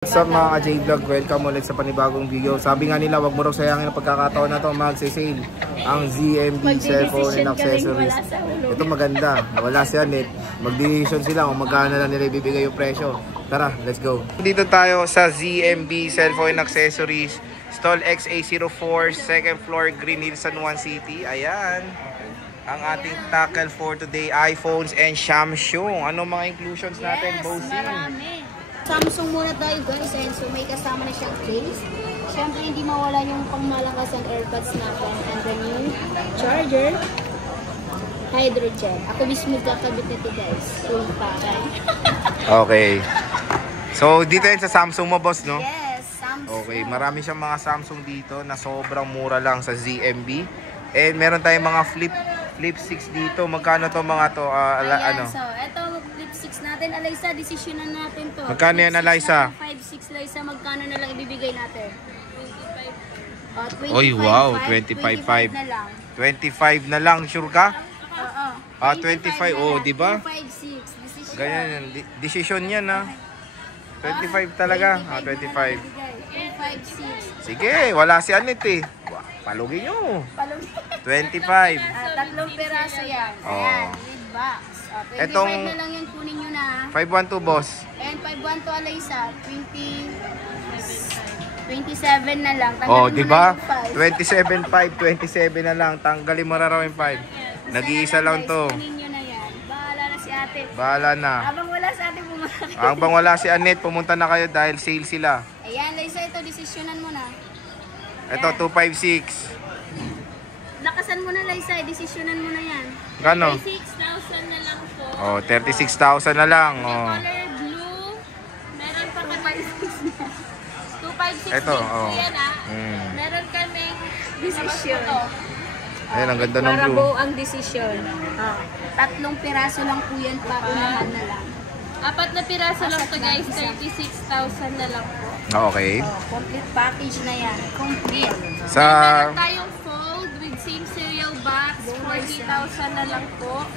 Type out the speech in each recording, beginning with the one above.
What's up mga ka-J-Vlog? Welcome ulit sa panibagong video. Sabi nga nila, wag mo raw sayangin ang pagkakataon na to, mag-sale ang ZMB cellphone and accessories. Ito maganda, wala si Anet. Mag-decision sila kung magkano lang nila ibibigay yung presyo. Tara, let's go. Dito tayo sa ZMB cellphone and accessories, Stall XA04, second floor, Green Hills, San Juan City. Ayan ang ating tackle for today, iPhones and Samsung. Ano mga inclusions natin, bossing? Marami. Samsung muna tayo guys, and so may kasama na siyang case. Siyempre hindi mawala yung pangmalakas ang AirPods natin and the new charger, hydrogen. Ako mismo kakabit nito guys. So parang okay. So dito yan sa Samsung mo, boss, no? yes, Samsung. Okay, marami siyang mga Samsung dito na sobrang mura lang sa ZMB. And meron tayong mga Flip 6 dito. Magkano to mga to? Ayan, ano? so eto Flip 6 natin, Alaysa, desisyonan natin to. Magkano yan, Alaysa? 5-6 Alaysa, magkano na lang ibibigay natin? 25. Oy, wow, 25 na lang. 25 na lang, sure ka? Oo. 25, oh, di ba? 256, decision. Ganyan yan, decision yan ha. 25 talaga, 25. 256. Sige, wala si Anet eh. Palugin nyo. 25. Tatlong peraso yan. Ayan, with box. 25 Etong na lang yan, kunin nyo na. 512, boss. And 512 Alaysa, 27 na lang. Oh, Tanggalin di mo ba? na yung 5. 27 na lang. Tanggalin mo na raw yung 5. Nag-iisa lang to. Kunin nyo na yan. Bahala na si ate. Bahala na. Habang wala si ate pumunta. Habang wala si Anet, pumunta na kayo dahil sale sila. Ayan, Alaysa, ito, desisyonan mo na. Ito, 256. Lakasan mo na, Alaysa, desisyonan mo na yan. Gano? 36,000 na lang po. Oh, 36,000 na lang. Oh. Color blue. Meron pa kami 256 Ito, din po oh. yan Meron kaming desisyon. Ayun, ang ganda ng Para blue. buo ang desisyon. Tatlong piraso lang po yan pa. Unahan na lang. 4 na piraso lang to guys, 36,000 na lang po. Okay. Complete package na yan. Complete. Sa Meron tayong fold with same cereal box, 40,000 na lang po.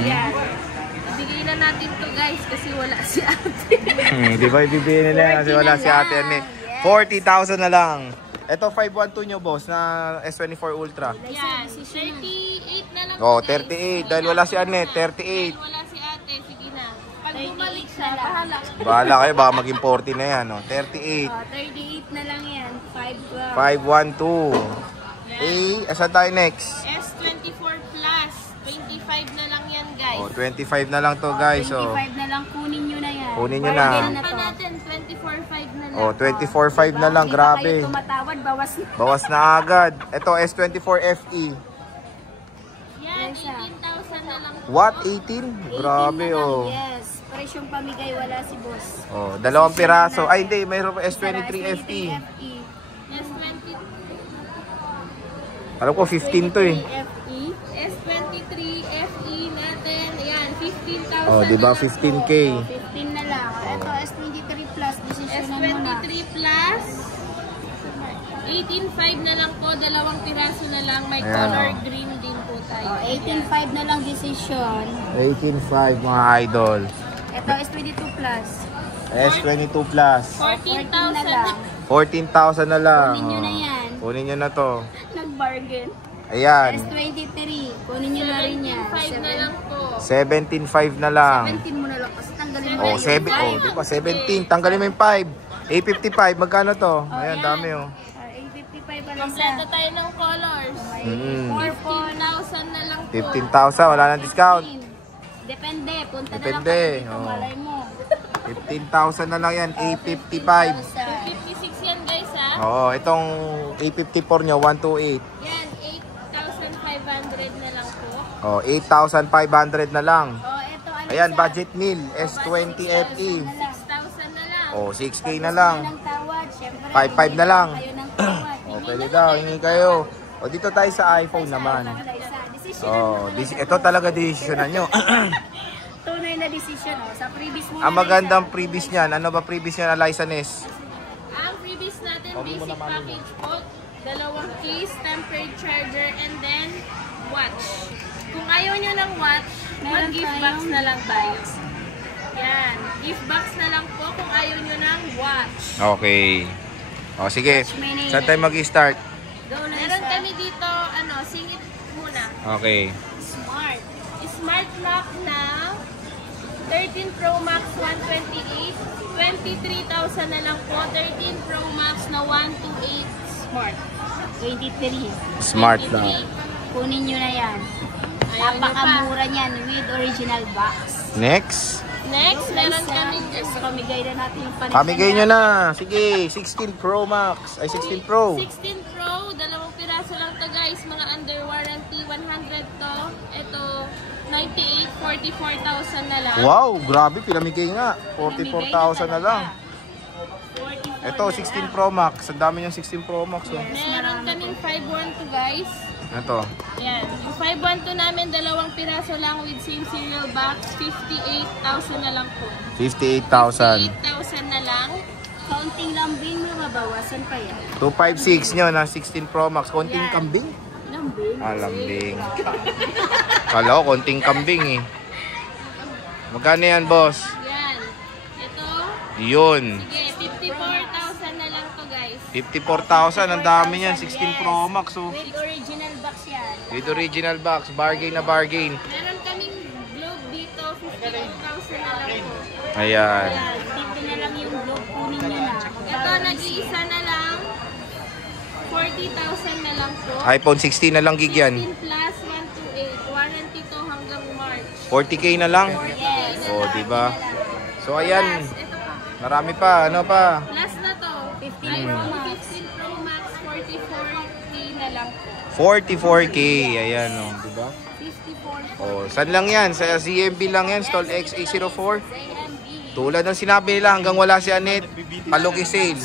Yan. Ibigay na natin to guys kasi wala si ate. di ba ibibigay nila yan kasi wala si Ate Anet. 40,000 na lang. Ito 512 nyo, boss, na S24 Ultra. Yan, 38 na lang Oh, po, guys. 38. Dahil wala si Anet, 38. Dahil wala si ate, sige na. Pag bumalik siya, bahala. Bahala kayo, baka maging 40 na yan. Oh. 38. 38 na lang yan. 512. Asan tayo next? S24 Plus, 25 na lang yan guys. Oh, 25 na lang to, guys. Oh. 25 na lang. Kunin nyo na yan. Kunin nyo na. Bargain Pa to. natin, 24.5 na lang. Oh, 24.5 na lang. Hindi pa Grabe. kayo tumatawad, bawas na. Bawas na agad. Ito, S24 FE. Yan, 18,000 na lang po. What? 18? Grabe, 18 na lang, oh. Yes. Presyong pamigay, wala si boss. Oh, dalawang piraso. Ay, hindi. Mayroon pa S23 FE. S23 Alam ko, 15 to eh. FE. S23 FE natin, ayan, 15,000 Oh, di ba? na lang 15K. 15 na lang. Ito, S23 Plus. Desisyonan mo na. S23 Plus, 18,500 na lang po, dalawang piraso na lang, may Ayan, color oh. green din po tayo. 18.5 na lang decision. 18.5 mga idol. Ito, S22 Plus. S22 Plus. 14 na lang. 14,000 na lang. Kunin nyo na yan. Kunin nyo na to. Nag-bargain. Ayan. S23. Kunin nyo na rin yan. 17,500 na lang po. 17.5 na lang. 17 mo na lang. Kasi tanggalin mo Oh, na 7. Oh, di ba? 17. Tanggalin mo yung 5. 855. Magkano to? Ayan, dami oh. 855 pa lang Kompleto tayo ng colors. 15,000 na lang po. 15,000. Wala nang discount. Depende. Punta na lang Depende, kayo dito. oh. Malay mo. 15,000 na lang yan. 855. 56 yan guys ha. Oo, itong 854 nyo, 128. Yan, 8,500 na lang po. Oh, 8,500 na lang. Oh, ito. Ano Ayan, siya? budget meal. S20 FE. 6,000 na lang. Oh, 6K na lang. Ng tawad. Siyempre, 5,500 na lang. Kayo ng tawad. Oh, pwede daw, hingi kayo. O, dito tayo sa iPhone naman. Decision. Oh, ito talaga decisionan nyo. Tunay na decision. Oh. Sa previous mo. Ang magandang previous niyan. Ano ba previous niyan, Alaysa Ness? Ang freebies natin, basic package po. Dalawang case, tempered charger, and then watch. Kung ayaw nyo ng watch, mag-gift box na lang tayo. Yan. Gift box na lang po kung ayaw nyo ng watch. Okay. O, sige. Saan tayo mag-start? Meron kami dito, singit muna. Okay. Smart. Smart lock na 13 Pro Max 128. 23,000 na lang po. 13 Pro Max na 128 Smart. 23. Smart 23. lang. Kunin nyo na yan. Ayaw nyo pa. Napakamura niyan with original box. Next. Next, meron kami Pamigay na natin yung panitan. Pamigay nyo na. Sige, 16 Pro Max. Ay, 16 Pro. 16 Pro, dalawang piraso lang to guys, mga under warranty, 100 to. Ito, 98, 44,000 na lang. Wow, grabe. Pinamigay nga. 44,000 na lang. 44 Ito, 16 Pro Max. Ang dami yung 16 Pro Max. Oh. Meron kaming 512 guys. Ito. Ayan. Yung 512 namin, dalawang piraso lang with same serial box, 58,000 na lang po. 58,000. 58,000 na lang. Kaunting lambing mo, mabawasan pa yan. 256 nyo na 16 Pro Max. Konting Yan. kambing? Lambing? Ah, lambing. Kala ko, konting kambing eh. Magkano yan, boss? Yan. Ito, Yun. sige, 54,000 na lang to guys. 54,000. Ang dami yan. 16 Pro Max. Oh. With original box yan. With original box. Bargain na bargain. Meron kaming globe dito, 58,000 na lang po. Ayan. Yan, dito na lang yung globe, kunin nyo na. Ito, nag-iisa na lang. 40,000 na lang po. iPhone 16 na lang gig yan. 16 plus 128. Warranty to hanggang March. 40k na lang. Yes. Oh, diba? So, ayan. Last, ito pa. Marami pa. Ano pa? Last na to. 15 Pro Max. 15 Pro Max, 44K na lang po. 44k. Ayan, oh. Diba? 54 po. Oh, saan lang yan? Sa ZMB lang yan. Stall XA04. AMD. Tulad ng sinabi nila, hanggang wala si Annette, palugi sale.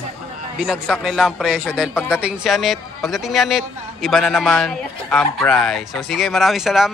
Binagsak nila ang presyo dahil pagdating ni Annette, iba na naman ang price. So sige, maraming salamat.